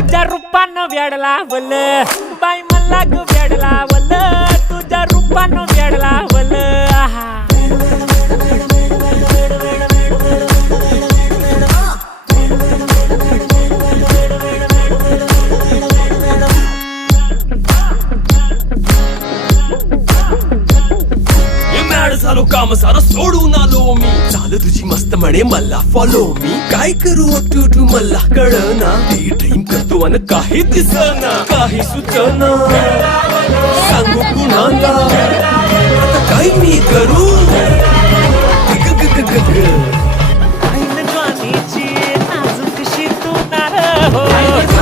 तुझ्या रूपानं वेडला वल बाई मला ग वेडला वल तुझ्या रूपानं वेडला वल झालो काम सारं सोडून आलो मी चाल तुझी मस्त म्हणे मला फॉलो मी काय करू टू मला कळना ड्रीम करतो आणि काही दिसना काही सुचना सांगू कुणाला आता काय मी करू ज्वानीची नाजूक शी तू नार हो